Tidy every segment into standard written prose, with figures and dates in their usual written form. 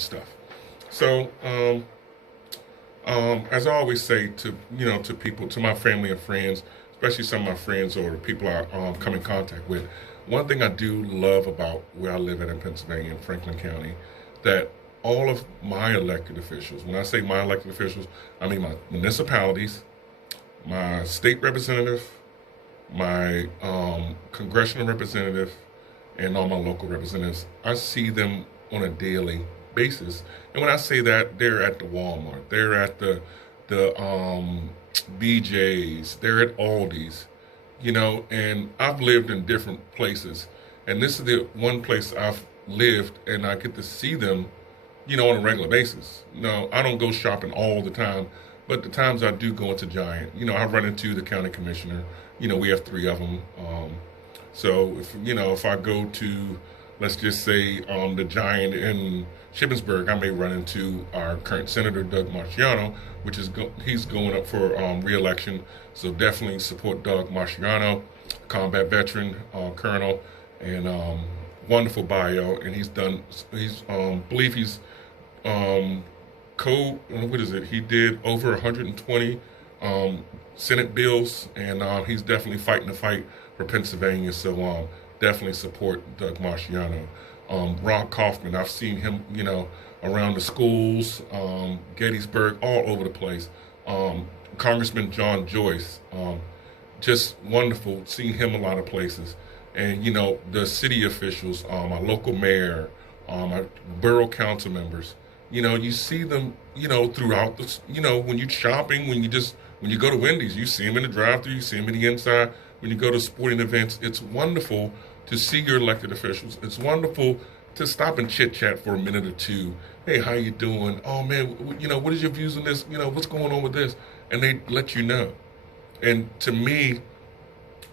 stuff. So, as I always say to to people, to my family and friends, especially some of my friends or the people I come in contact with, one thing I do love about where I live at in Pennsylvania, in Franklin County, that all of my elected officials, when I say my elected officials, I mean my municipalities, my state representative, my congressional representative, and all my local representatives, I see them on a daily basis. And when I say that, they're at the Walmart, they're at the BJ's, they're at Aldi's, and I've lived in different places. And this is the one place I've lived and I get to see them, on a regular basis. I don't go shopping all the time, but the times I do go into Giant, I run into the county commissioner. We have three of them. So if I go to, let's just say, the Giant in Shippensburg, I may run into our current senator Doug Mastriano, which is he's going up for re-election. So definitely support Doug Mastriano, combat veteran, colonel, and wonderful bio. And he's believe he's what is it? He did over 120 Senate bills, and he's definitely fighting the fight for Pennsylvania. So definitely support Doug Mastriano. Ron Kaufman, I've seen him, around the schools, Gettysburg, all over the place. Congressman John Joyce, just wonderful seeing him a lot of places. And, the city officials, our local mayor, our borough council members, you see them, throughout the, when you're shopping, when you go to Wendy's, you see them in the drive-thru, you see them in the inside. When you go to sporting events, it's wonderful to see your elected officials. It's wonderful to stop and chit-chat for a minute or two. Hey, how you doing? Oh, man, what is your views on this? What's going on with this? And they let you know. And to me,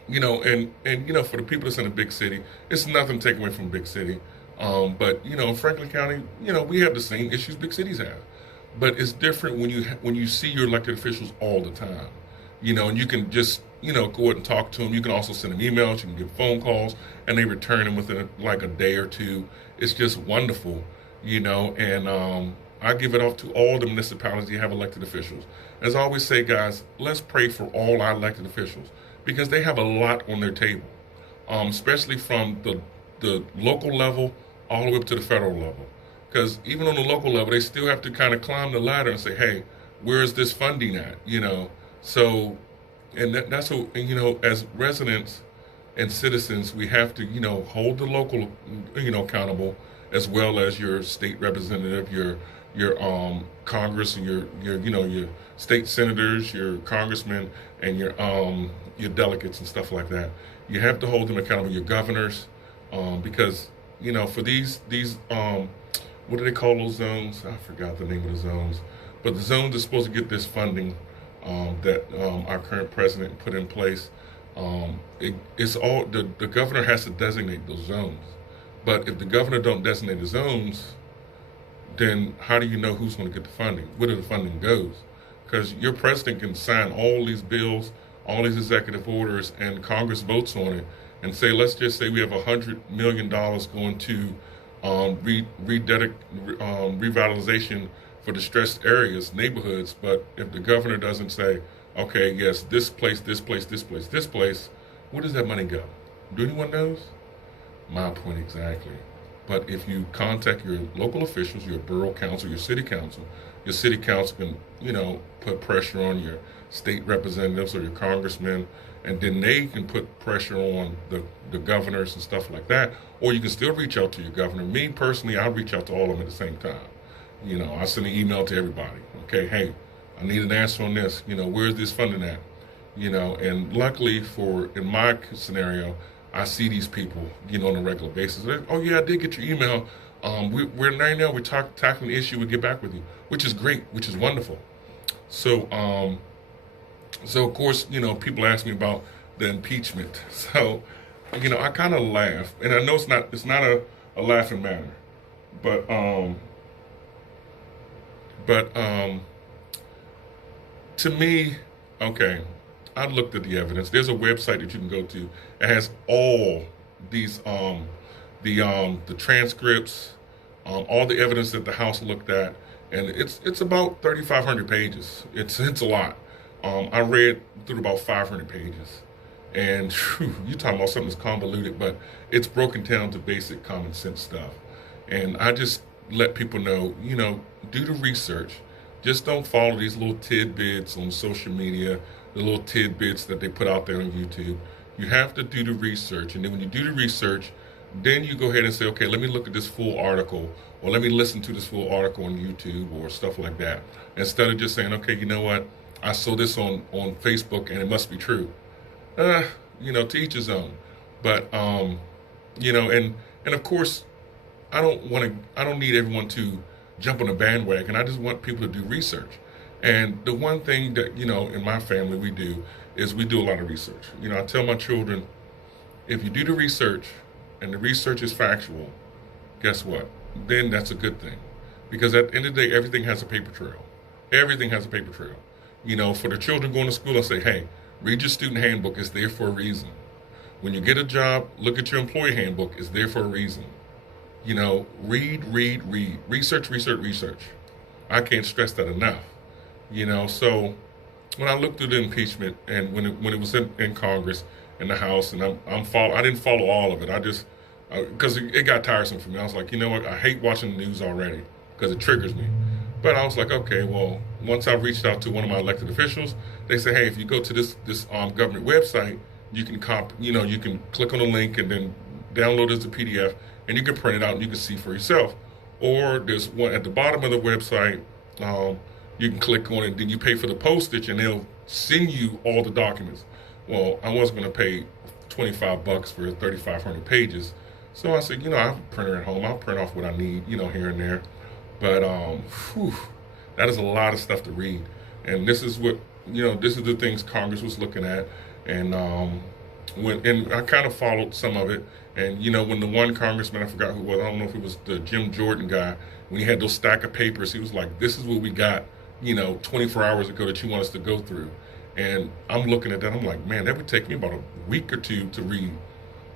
for the people that's in a big city, it's nothing taken away from a big city. But Franklin County, we have the same issues big cities have. But it's different when you see your elected officials all the time. And you can just, go ahead and talk to them. You can also send them emails, you can give phone calls, and they return them within like a day or two. It's just wonderful, and I give it off to all the municipalities that have elected officials. As I always say, guys, let's pray for all our elected officials because they have a lot on their table, especially from the local level all the way up to the federal level. Because even on the local level, they still have to kind of climb the ladder and say, hey, where is this funding at, So, and that's what, as residents and citizens, we have to, hold the local, accountable, as well as your state representative, your Congress, and your state senators, your congressmen, and your delegates and stuff like that. You have to hold them accountable. Your governors, because for these what do they call those zones? I forgot the name of the zones, but the zones are supposed to get this funding that our current president put in place. It's all the governor has to designate those zones, but if the governor don't designate the zones, then how do you know who's going to get the funding? Where the funding goes? Because your president can sign all these bills, all these executive orders, and Congress votes on it, and say, let's just say we have $100 million going to revitalization for distressed areas, neighborhoods. But if the governor doesn't say, okay, yes, this place, this place, this place, this place, where does that money go? Do anyone knows? My point exactly. But if you contact your local officials, your borough council, your city council can, put pressure on your state representatives or your congressmen, and then they can put pressure on the governors and stuff like that. Or you can still reach out to your governor. Me personally, I reach out to all of them at the same time. I send an email to everybody. Okay, hey, I need an answer on this. Where's this funding at? And luckily in my scenario, I see these people, on a regular basis. Oh yeah, I did get your email. We're right now, we're tackling the issue. We'll get back with you, which is great, which is wonderful. So of course, people ask me about the impeachment. So, I kind of laugh, and I know it's not a laughing matter, but to me, okay, I looked at the evidence. There's a website that you can go to. It has all these the transcripts, all the evidence that the House looked at, and it's about 3,500 pages. It's a lot. I read through about 500 pages, and you talking about something that's convoluted, but it's broken down to basic common sense stuff. And I just let people know, do the research. Just don't follow these little tidbits on social media, the little tidbits that they put out there on YouTube. You have to do the research, and then when you do the research, then you go ahead and say, okay, let me look at this full article, or let me listen to this full article on YouTube or stuff like that. Instead of just saying, okay, you know what, I saw this on Facebook and it must be true. To each his own. But and of course, I don't need everyone to jump on a bandwagon. I just want people to do research. And the one thing that, in my family we do is we do a lot of research. I tell my children, if you do the research and the research is factual, guess what? Then that's a good thing. Because at the end of the day, everything has a paper trail. Everything has a paper trail. For the children going to school, I say, hey, read your student handbook. It's there for a reason. When you get a job, look at your employee handbook. It's there for a reason. Read. Research. I can't stress that enough. So when I looked through the impeachment and when it was in Congress, in the House, and I didn't follow all of it. I just, because it got tiresome for me. I was like, you know what? I hate watching the news already because it triggers me. But I was like, okay, well, once I reached out to one of my elected officials, they said, hey, if you go to this government website, you can you can click on the link and then download it as a PDF, and you can print it out and you can see for yourself. Or there's one at the bottom of the website, you can click on it, then you pay for the postage, and they'll send you all the documents. Well, I wasn't going to pay $25 for 3,500 pages, so I said, I have a printer at home. I'll print off what I need, here and there. But that is a lot of stuff to read, and this is what this is the things Congress was looking at, and I kind of followed some of it. And when the one congressman, I forgot who it was, I don't know if it was the Jim Jordan guy, when he had those stack of papers, he was like, "This is what we got, 24 hours ago that you want us to go through." And I'm looking at that, I'm like, man, that would take me about a week or two to read.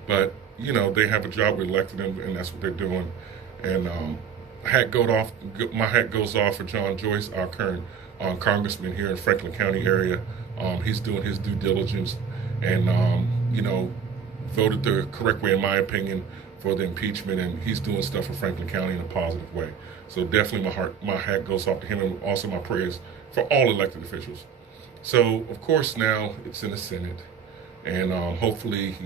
But they have a job, we elected them, and that's what they're doing. And my hat goes off for John Joyce, our current congressman here in Franklin County area. He's doing his due diligence, and voted the correct way, in my opinion, for the impeachment, and he's doing stuff for Franklin County in a positive way. So definitely my hat goes off to him, and also my prayers for all elected officials. So of course now it's in the Senate, and hopefully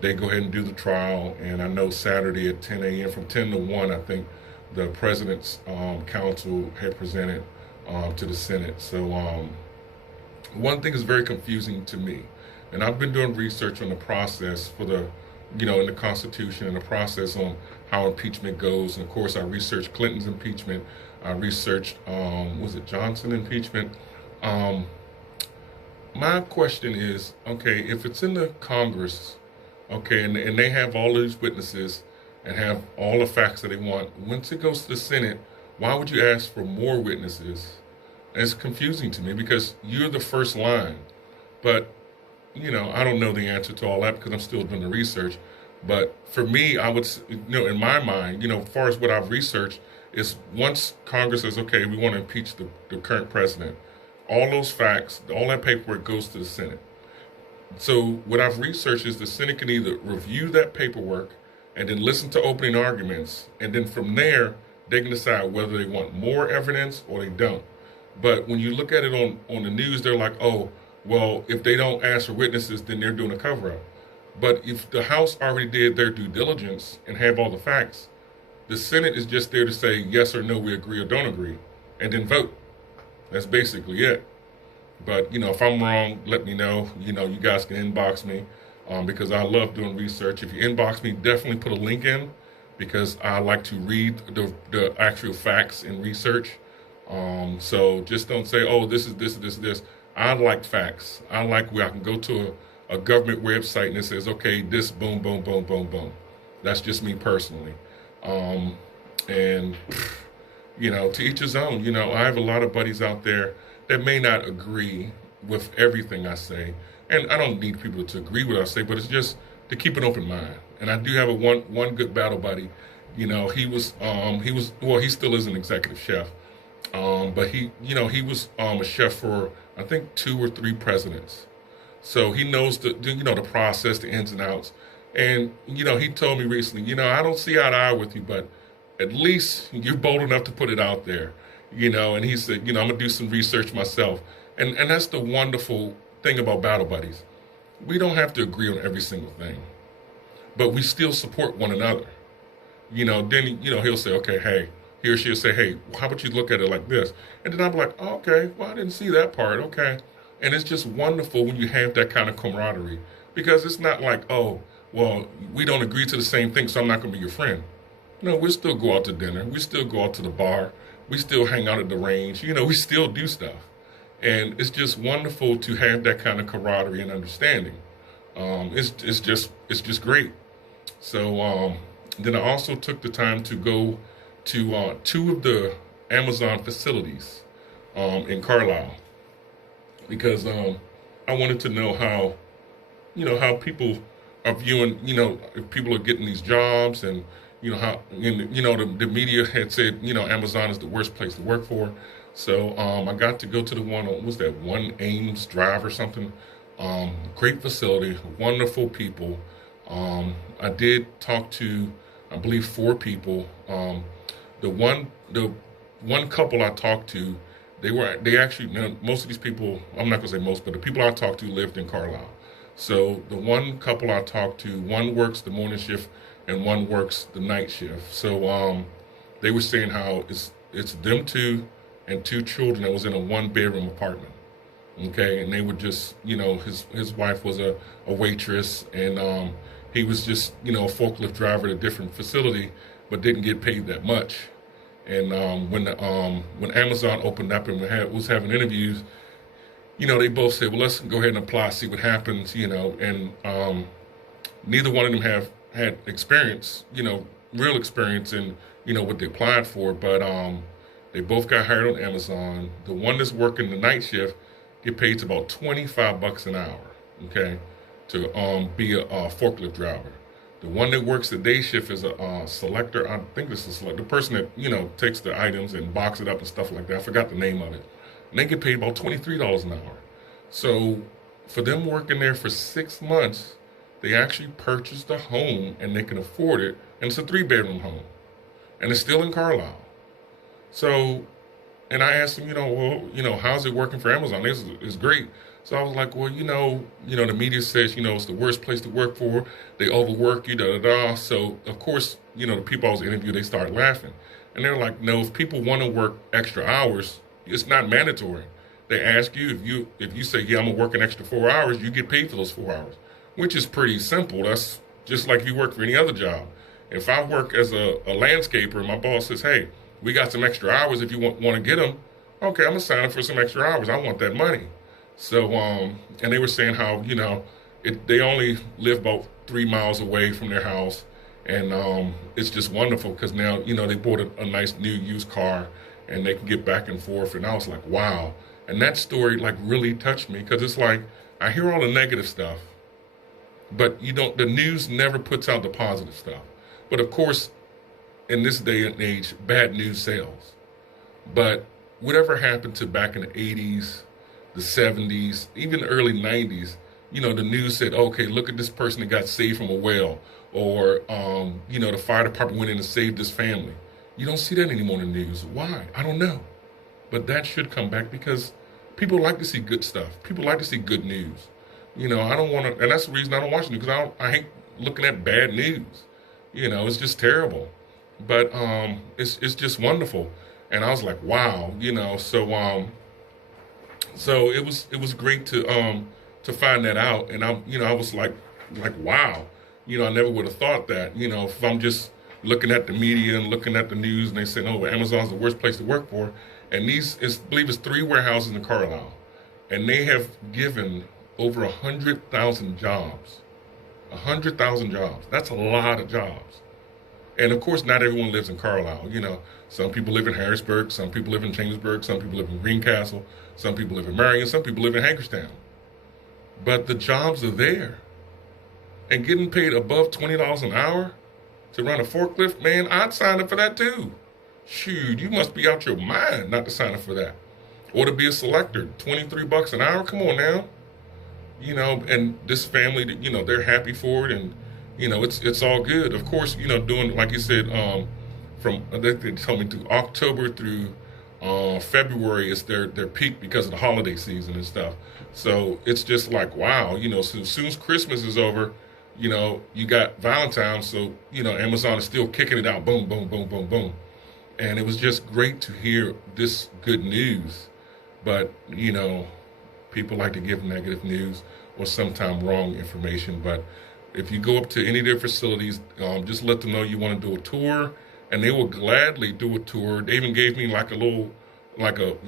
they go ahead and do the trial. And I know Saturday at 10 a.m. from 10 to 1, I think the president's counsel had presented to the Senate. So one thing is very confusing to me, and I've been doing research on the process for the, in the Constitution, and the process on how impeachment goes. And of course, I researched Clinton's impeachment. I researched, was it Johnson impeachment? My question is, okay, if it's in the Congress, okay, and they have all these witnesses and have all the facts that they want, once it goes to the Senate, why would you ask for more witnesses? And it's confusing to me because you're the first line. But I don't know the answer to all that because I'm still doing the research. But for me, I would, in my mind, as far as what I've researched, is once Congress says, okay, we want to impeach the current president, all those facts, all that paperwork goes to the Senate. So what I've researched is the Senate can either review that paperwork and then listen to opening arguments, and then from there, they can decide whether they want more evidence or they don't. But when you look at it on the news, they're like, oh, well, if they don't ask for witnesses, then they're doing a cover-up. But if the House already did their due diligence and have all the facts, the Senate is just there to say yes or no, we agree or don't agree, and then vote. That's basically it. But, if I'm wrong, let me know. You guys can inbox me because I love doing research. If you inbox me, definitely put a link in because I like to read the actual facts and research. So just don't say, oh, this is this. I like facts. I like where I can go to a government website and it says, okay, this, boom, boom, boom, boom, boom. That's just me personally. And to each his own. I have a lot of buddies out there that may not agree with everything I say. And I don't need people to agree with what I say, but it's just to keep an open mind. And I do have one good battle buddy, Well, he still is an executive chef. But he was a chef for I think 2 or 3 presidents. So he knows the process, the ins and outs. And he told me recently, I don't see eye to eye with you, but at least you're bold enough to put it out there. And he said, I'm gonna do some research myself. And that's the wonderful thing about Battle Buddies. We don't have to agree on every single thing, but we still support one another. Then he'll say, okay, hey, he or she'll say, hey, how about you look at it like this? And then I'm like, oh, okay, well, I didn't see that part. Okay. And it's just wonderful when you have that kind of camaraderie, because it's not like, oh, well, we don't agree to the same thing, so I'm not going to be your friend. No, we still go out to dinner. We still go out to the bar. We still hang out at the range. We still do stuff. And it's just wonderful to have that kind of camaraderie and understanding. It's just great. So then I also took the time to go to 2 of the Amazon facilities in Carlisle, because I wanted to know how people are viewing, if people are getting these jobs, and the media had said Amazon is the worst place to work for. So I got to go to the one, what was that, One Ames Drive or something. Great facility, wonderful people. I did talk to, I believe, 4 people. The one couple I talked to, they actually, most of these people, I'm not gonna say most, but the people I talked to lived in Carlisle. So the one couple I talked to, one works the morning shift and one works the night shift. So they were saying how it's them 2 and 2 children that was in a 1-bedroom apartment. Okay, and they were just, his wife was a waitress, and he was just, a forklift driver at a different facility, but didn't get paid that much. And when Amazon opened up and was having interviews, they both said, well, let's go ahead and apply, see what happens, and neither one of them have had experience, real experience in, what they applied for, but they both got hired on Amazon. The one that's working the night shift get paid about $25 an hour, okay, to be a forklift driver. The one that works the day shift is a selector. I think it's the person that takes the items and box it up and stuff like that. I forgot the name of it. And they get paid about $23 an hour. So for them working there for 6 months, they actually purchased a home and they can afford it. And it's a 3-bedroom home, and it's still in Carlisle. So, and I asked them, how's it working for Amazon? It's great. So I was like, well, the media says, it's the worst place to work for. They overwork you, da-da-da. So, of course, the people I was interviewing, they started laughing. And they're like, no, if people want to work extra hours, it's not mandatory. They ask you, if you say, yeah, I'm going to work an extra 4 hours, you get paid for those 4 hours, which is pretty simple. That's just like if you work for any other job. If I work as a landscaper and my boss says, hey, we got some extra hours if you want to get them, okay, I'm going to sign up for some extra hours. I want that money. So, and they were saying how, they only live about 3 miles away from their house. And it's just wonderful because now, they bought a nice new used car and they can get back and forth. And I was like, wow. And that story really touched me, because it's like, I hear all the negative stuff, but the news never puts out the positive stuff. But of course, in this day and age, bad news sells. But whatever happened to back in the 80s, the 70s, even the early 90s, the news said, okay, look at this person that got saved from a well, or, the fire department went in and saved this family. You don't see that anymore in the news. Why? I don't know. But that should come back, because people like to see good stuff. People like to see good news. I don't want to, and that's the reason I don't watch it, because I hate looking at bad news. It's just terrible. But it's just wonderful. And I was like, wow, so it was great to find that out. And I was like wow, I never would have thought that, if I'm just looking at the media and looking at the news and they say, oh, Amazon's the worst place to work for. And I believe it's 3 warehouses in Carlisle, and they have given over 100,000 jobs. 100,000 jobs. That's a lot of jobs. And of course, not everyone lives in Carlisle. Some people live in Harrisburg, some people live in Chambersburg, some people live in Greencastle, some people live in Marion, some people live in Hagerstown. But the jobs are there. And getting paid above $20 an hour, to run a forklift, man, I'd sign up for that too. Shoot, you must be out your mind not to sign up for that. Or to be a selector, $23 an hour. Come on now, And this family, they're happy for it, and it's all good. Of course, doing like you said, from they told me through October through February is their peak because of the holiday season and stuff. So it's just like, wow, so as soon as Christmas is over, you got Valentine's. So Amazon is still kicking it out, boom, boom, boom, boom, boom. And it was just great to hear this good news. But, people like to give negative news or sometimes wrong information. But if you go up to any of their facilities, just let them know you want to do a tour, and they will gladly do a tour. They even gave me like a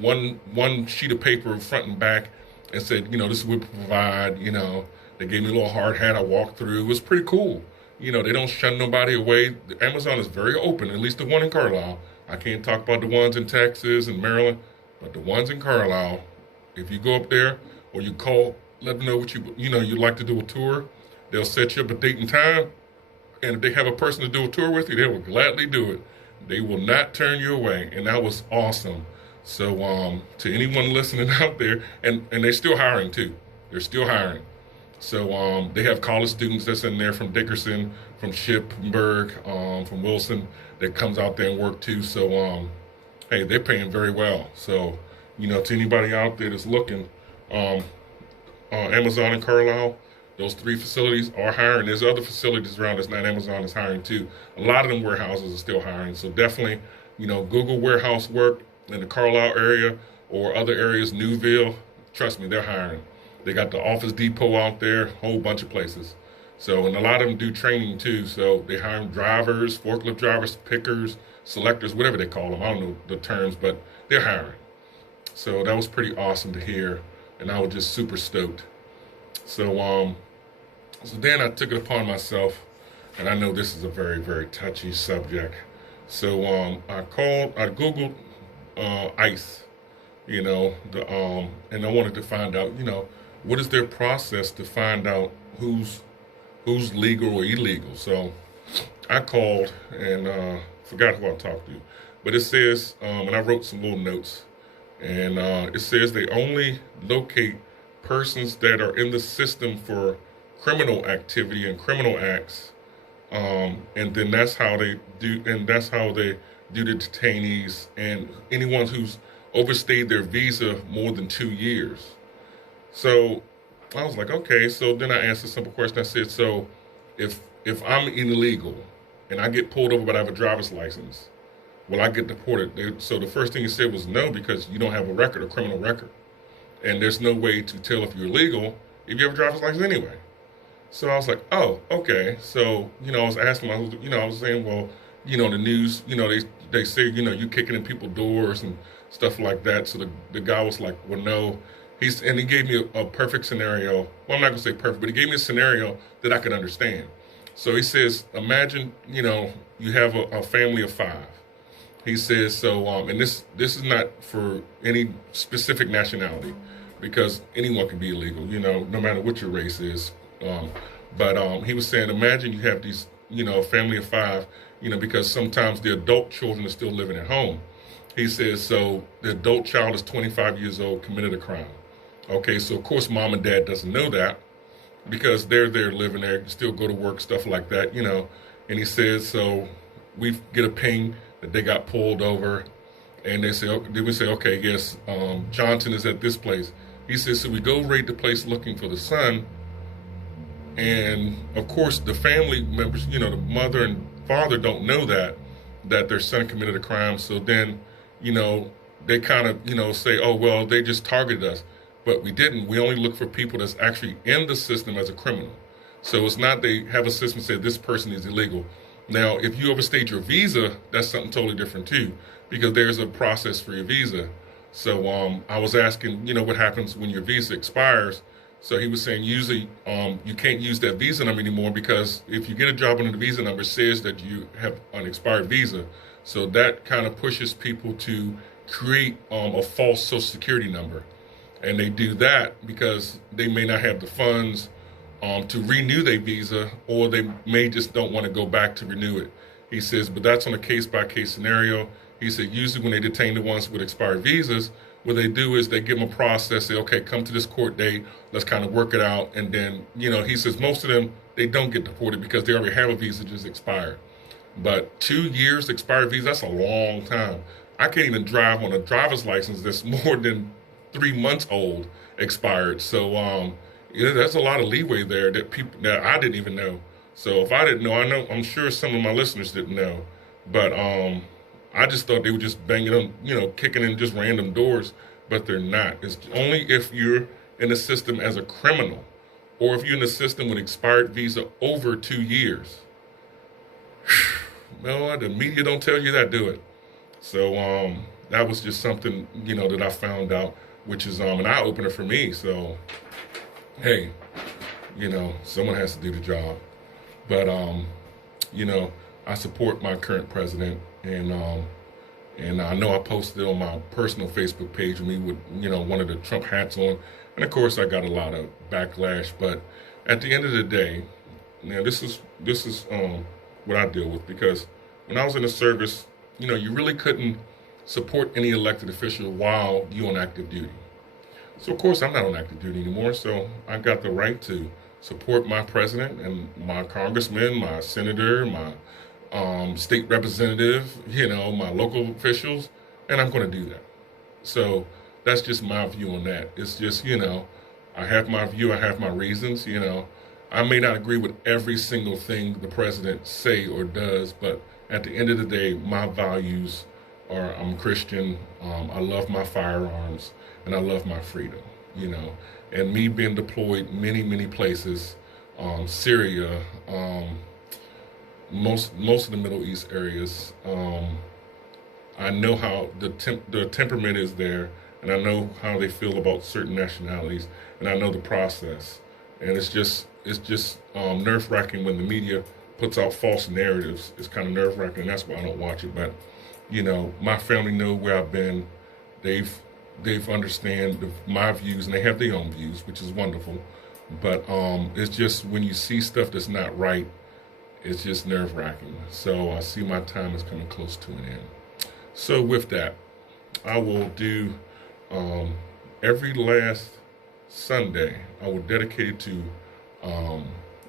one sheet of paper front and back and said, this is what we provide. They gave me a little hard hat I walked through. It was pretty cool. They don't shun nobody away. Amazon is very open, at least the one in Carlisle. I can't talk about the ones in Texas and Maryland, but the ones in Carlisle, if you go up there or you call, let them know what you'd like to do a tour. They'll set you up a date and time. And if they have a person to do a tour with you, they will gladly do it. They will not turn you away. And that was awesome. So to anyone listening out there, and they're still hiring too. They're still hiring. So they have college students that's in there from Dickerson, from Shippensburg, from Wilson, that comes out there and work too. So, hey, they're paying very well. So, to anybody out there that's looking, Amazon and Carlisle, those 3 facilities are hiring. There's other facilities around that's not Amazon is hiring too. A lot of them warehouses are still hiring. So definitely, Google warehouse work in the Carlisle area or other areas, Newville, trust me, they're hiring. They got the Office Depot out there, a whole bunch of places. So, and a lot of them do training too. So they hire drivers, forklift drivers, pickers, selectors, whatever they call them. I don't know the terms, but they're hiring. So that was pretty awesome to hear. And I was just super stoked. So, so then I took it upon myself, and I know this is a very, very touchy subject. So I Googled ICE, and I wanted to find out, what is their process to find out who's legal or illegal. So I called and forgot who I talked to, but it says, and I wrote some little notes, and it says they only locate persons that are in the system for criminal activity and criminal acts, and then that's how they do the detainees and anyone who's overstayed their visa more than 2 years. So I was like, okay. So then I asked a simple question. I said, so if I'm illegal and I get pulled over but I have a driver's license, will I get deported? So the first thing he said was no, because you don't have a criminal record. And there's no way to tell if you're legal if you have a driver's license anyway. So I was like, oh, okay. So, I was asking, I was saying, well, the news, they say, you kicking in people's doors and stuff like that. So the guy was like, well, no. And he gave me a perfect scenario. Well, I'm not going to say perfect, but he gave me a scenario that I could understand. So he says, imagine, you have a family of 5. He says, so, and this is not for any specific nationality, because anyone can be illegal, no matter what your race is. But he was saying, imagine you have these, a family of 5, because sometimes the adult children are still living at home. He says, so the adult child is 25 years old, committed a crime. Okay, so of course mom and dad doesn't know that, because they're there living there, still go to work, stuff like that, And he says, so we get a ping that they got pulled over, and they say, then we say, okay, yes, Johnson is at this place. He says, so we go raid the place looking for the son, and of course the family members, the mother and father don't know that their son committed a crime. So then, they kind of, say, oh, well, they just targeted us. But we didn't. We only look for people that's actually in the system as a criminal. So it's not they have a system that says this person is illegal. Now, if you overstayed your visa, that's something totally different too, because there's a process for your visa. So I was asking, what happens when your visa expires? So he was saying usually you can't use that visa number anymore, because if you get a job under the visa number, it says that you have an expired visa. So that kind of pushes people to create a false Social Security number. And they do that because they may not have the funds to renew their visa, or they may just don't want to go back to renew it. He says, but that's on a case-by-case scenario. He said, usually when they detain the ones with expired visas, what they do is they give them a process, say, okay, come to this court date, let's kind of work it out. And then, he says most of them, they don't get deported because they already have a visa just expired. But 2 years expired visa, that's a long time. I can't even drive on a driver's license that's more than 3 months old expired. So there's a lot of leeway there that I didn't even know. So if I didn't know, I'm sure some of my listeners didn't know. But I just thought they were just banging on, kicking in just random doors, but they're not. It's only if you're in the system as a criminal, or if you're in the system with expired visa over 2 years. No, the media don't tell you that, do it. So that was just something, that I found out, which is an eye-opener for me. So, hey, someone has to do the job. But, I support my current president, and I know I posted on my personal Facebook page with me with, one of the Trump hats on. And, of course, I got a lot of backlash. But at the end of the day, this is what I deal with, because when I was in the service, you really couldn't support any elected official while you're on active duty. So, of course, I'm not on active duty anymore, so I got the right to support my president and my congressman, my senator, my state representative, my local officials, and I'm going to do that. So that's just my view on that. It's just, I have my view, I have my reasons, I may not agree with every single thing the president say or does, but at the end of the day, my values are, I'm Christian, I love my firearms, and I love my freedom, And me being deployed many, many places, Syria, most of the Middle East areas, I know how the temperament is there, and I know how they feel about certain nationalities, and I know the process. And it's just nerve-wracking when the media puts out false narratives. It's kind of nerve-wracking, and that's why I don't watch it. But, my family know where I've been. They've understand my views, and they have their own views, which is wonderful. But it's just when you see stuff that's not right, it's just nerve-wracking. So I see my time is coming close to an end. So with that, I will do every last Sunday, I will dedicate it to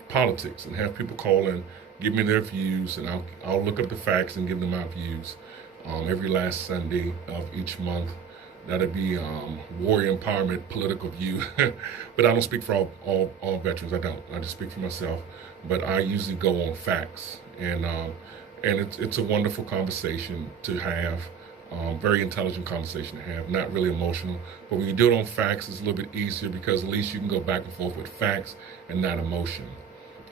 politics and have people call in, give me their views, and I'll look up the facts and give them my views every last Sunday of each month. That'll be warrior empowerment, political view. But I don't speak for all veterans. I don't. I just speak for myself. But I usually go on facts, and it's a wonderful conversation to have. Very intelligent conversation to have, not really emotional. But when you do it on facts, it's a little bit easier because at least you can go back and forth with facts and not emotion.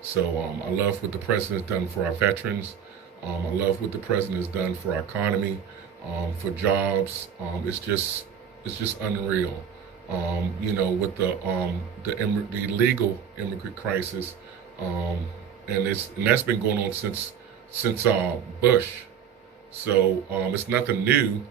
So I love what the president's done for our veterans. I love what the president has done for our economy, for jobs. It's just unreal. With the illegal immigrant crisis, and that's been going on since Bush. So it's nothing new.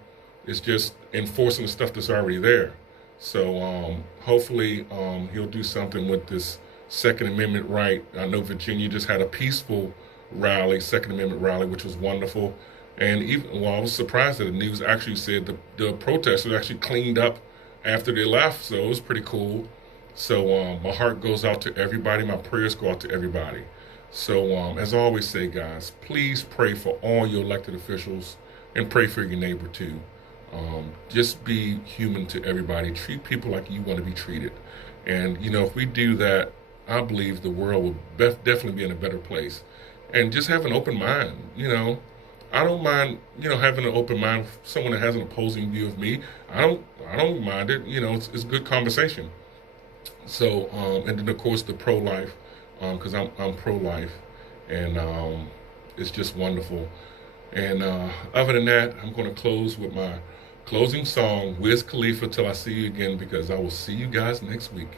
It's just enforcing the stuff that's already there. So hopefully he'll do something with this Second Amendment right. I know Virginia just had a peaceful rally, Second Amendment rally, which was wonderful. And I was surprised that the news actually said the protesters actually cleaned up after they left. So it was pretty cool. So my heart goes out to everybody. My prayers go out to everybody. So as I always say, guys, please pray for all your elected officials and pray for your neighbor too. Just be human to everybody. Treat people like you want to be treated. And, if we do that, I believe the world will definitely be in a better place. And just have an open mind, I don't mind, having an open mind. Someone that has an opposing view of me, I don't mind it. It's good conversation. So, and then of course the pro-life, because I'm pro-life, and it's just wonderful. And other than that, I'm going to close with my closing song, Wiz Khalifa, Till I See You Again, because I will see you guys next week.